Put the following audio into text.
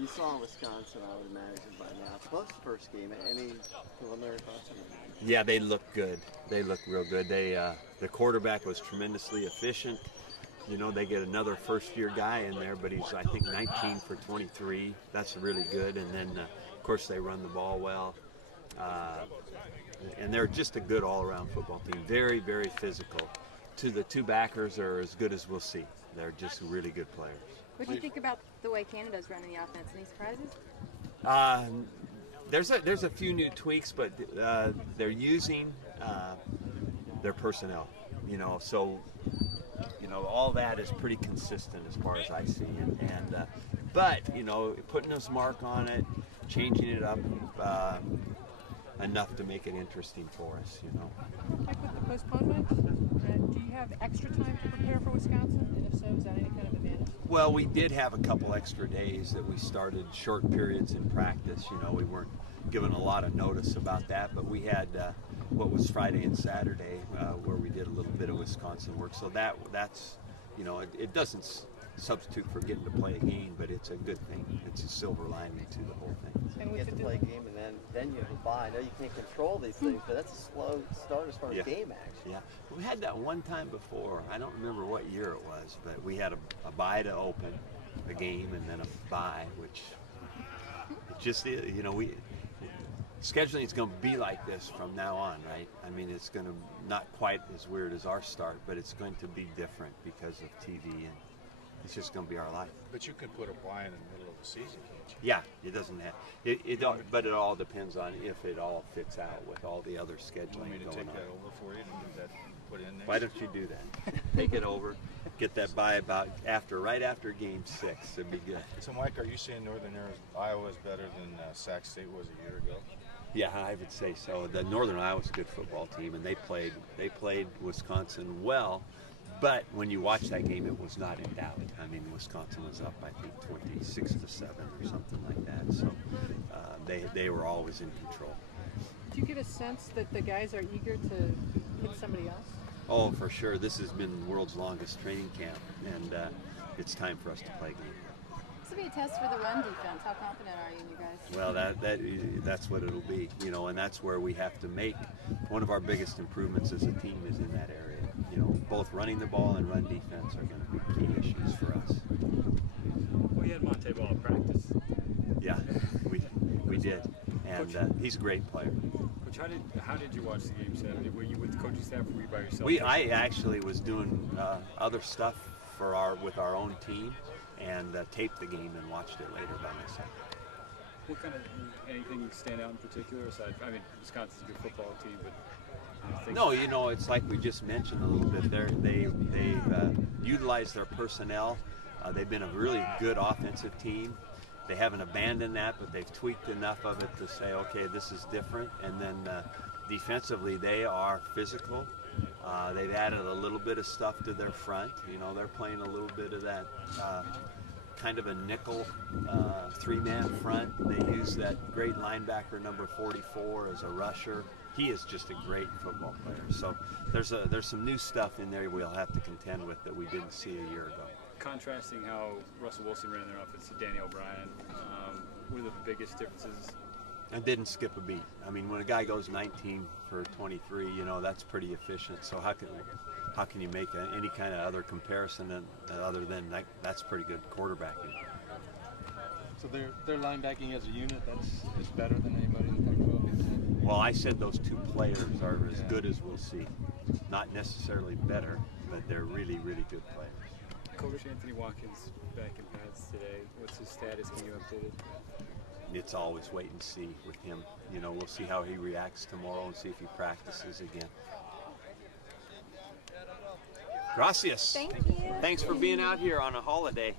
You saw Wisconsin, I would imagine, by now. Close first game. Any preliminary thoughts on that? Yeah, they look good. They look real good. The quarterback was tremendously efficient. You know, they get another first-year guy in there, but he's, I think, 19 for 23. That's really good. And then, of course, they run the ball well. And they're just a good all-around football team. Very, very physical. The two backers are as good as we'll see. They're just really good players. What do you think about the way Canada's running the offense? Any surprises? There's a few new tweaks, but they're using their personnel. You know, so you know all that is pretty consistent as far as I see. But you know, putting a mark on it, changing it up enough to make it interesting for us. You know. Like with the postponement, do you have extra time to prepare for Wisconsin? And if so, is that any kind of advantage? Well, we did have a couple extra days that we started short periods in practice. You know, we weren't given a lot of notice about that, but we had what was Friday and Saturday where we did a little bit of Wisconsin work. So that's, you know, it doesn't substitute for getting to play a game, but it's a good thing. It's a silver lining to the whole thing. And you get to play a game, and then you have a bye. I know you can't control these things, but that's a slow start as far as game action. Yeah, we had that one time before. I don't remember what year it was, but we had a bye to open a game, and then a bye, which just, you know, scheduling is going to be like this from now on, right? I mean, it's going to not quite as weird as our start, but it's going to be different because of TV, and it's just going to be our life. But you could put a bye in the middle of the season, can't you? Yeah, it doesn't have but it all depends on if it all fits out with all the other scheduling going on. You want me to take that over for you and get that put in there? Why don't you do that? Take it over, get that bye right after Game 6. It'd be good. So, Mike, are you saying Northern Iowa is better than Sac State was a year ago? Yeah, I would say so. The Northern Iowa's a good football team, and they played Wisconsin well. But when you watch that game, it was not in doubt. I mean, Wisconsin was up, I think, 26-7 or something like that. So they were always in control. Do you get a sense that the guys are eager to hit somebody else? Oh, for sure. This has been the world's longest training camp, and it's time for us to play a game. This will be a test for the run defense. How confident are you in you guys? Well, that's what it'll be, you know, and that's where we have to make one of our biggest improvements as a team is in that area. You know, both running the ball and run defense are going to be key issues for us. Well, you had Monte Ball at practice. Yeah, we did, and he's a great player. Coach, how did you watch the game Saturday? Were you with the coaching staff, or were you by yourself? I actually was doing other stuff with our own team, and taped the game and watched it later by myself. What kind of anything stand out in particular? Aside, I mean, Wisconsin's a good football team, but no, you know, it's like we just mentioned a little bit. They've utilized their personnel. They've been a really good offensive team. They haven't abandoned that, but they've tweaked enough of it to say, okay, this is different. And then defensively, they are physical. They've added a little bit of stuff to their front. You know, they're playing a little bit of that kind of a nickel three-man front. They use that great linebacker number 44 as a rusher. He is just a great football player. So there's some new stuff in there we'll have to contend with that we didn't see a year ago. Contrasting how Russell Wilson ran their offense to Danny O'Brien, what are the biggest differences? And didn't skip a beat. I mean, when a guy goes 19 for 23, you know, that's pretty efficient. So how can you make any kind of other comparison other than that's pretty good quarterbacking? So their linebacking as a unit, is better than anybody in the Pac-12? Well, I said those two players are as good as we'll see. Not necessarily better, but they're really, really good players. Coach Anthony Watkins back in pads today. What's his status? Can you update it? It's always wait and see with him. You know, we'll see how he reacts tomorrow and see if he practices again. Gracias. Thank you. Thanks for being out here on a holiday.